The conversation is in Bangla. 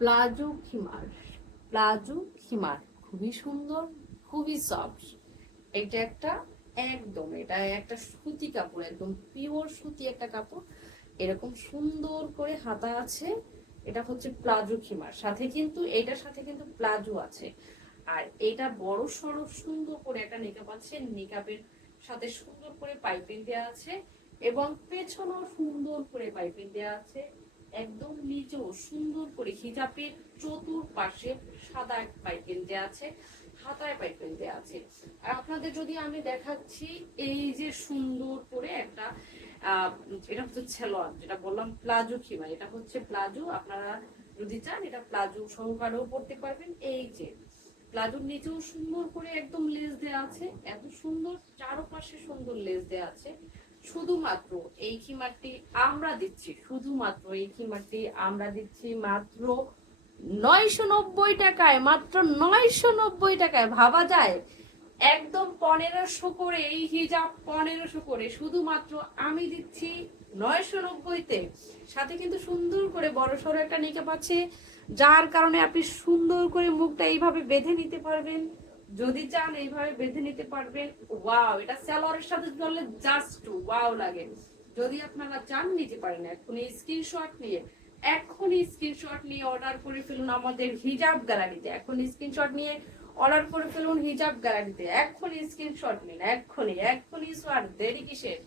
প্লাজো খিমার, প্লাজো খিমার খুবই সুন্দর, খুবই সফট। এটা একটা একদম, এটা একটা সুতি কাপড়, একদম পিওর সুতি একটা কাপড়। এরকম সুন্দর করে হাতা আছে। এটা হচ্ছে প্লাজো খিমার, সাথে কিন্তু এটার সাথে কিন্তু প্লাজো আছে। আর এটা বড় সড়ো সুন্দর করে একটা নেকাব আছে, নেকাবের সাথে সুন্দর করে পাইপিং দেওয়া আছে এবং পেছনেও সুন্দর করে পাইপিং দেওয়া আছে। একদম নিচেও সুন্দর করে হিজাবের চতুর্পাশে সাদা পাইপিং দেওয়া আছে, হাতায় পাইপিং দেওয়া আছে। আর আপনাদের যদি আমি দেখাচ্ছি, এই যে সুন্দর করে একটা এটা হচ্ছে ছেলোয়ার, যেটা বললাম প্লাজো খিমা, এটা হচ্ছে প্লাজো। আপনারা যদি চান এটা প্লাজো সহকারেও পড়তে পারবেন। এই যে প্লাজোর নিচেও সুন্দর করে একদম লেস দেওয়া আছে, এত সুন্দর চারপাশে সুন্দর লেস দেওয়া আছে। শুধুমাত্র এই খিমারটি আমরা দিচ্ছি, শুধুমাত্র এই খিমারটি আমরা দিচ্ছি মাত্র 990 টাকায়, মাত্র 990 টাকায়। ভাবা যায়? একদম 1500 করে এই হিজাব, 1500 করে শুধুমাত্র আমি দিচ্ছি 990-তে। সাথে কিন্তু সুন্দর করে বড় সড়ো একটা নিকাব আছে, যার কারণে আপনি সুন্দর করে মুখটা এইভাবে বেঁধে নিতে পারবেন। যদি চান এইভাবে বেঁধে নিতে পারবেন। ওয়াও, এটা সালোয়ারের সাথে ধরলে জাস্ট ওয়াও লাগে। যদি আপনারা চান নিতে পারেন, এখনই স্ক্রিনশট নিয়ে, এখনই স্ক্রিনশট নিয়ে অর্ডার করে ফেলুন আমাদের হিজাব গ্যালারিতে। এখনই স্ক্রিনশট নিয়ে অর্ডার করে ফেলুন হিজাব গ্যালারিতে। এখনই স্ক্রিনশট নিন, এখনই, এখনই। আর দেরি কিসের?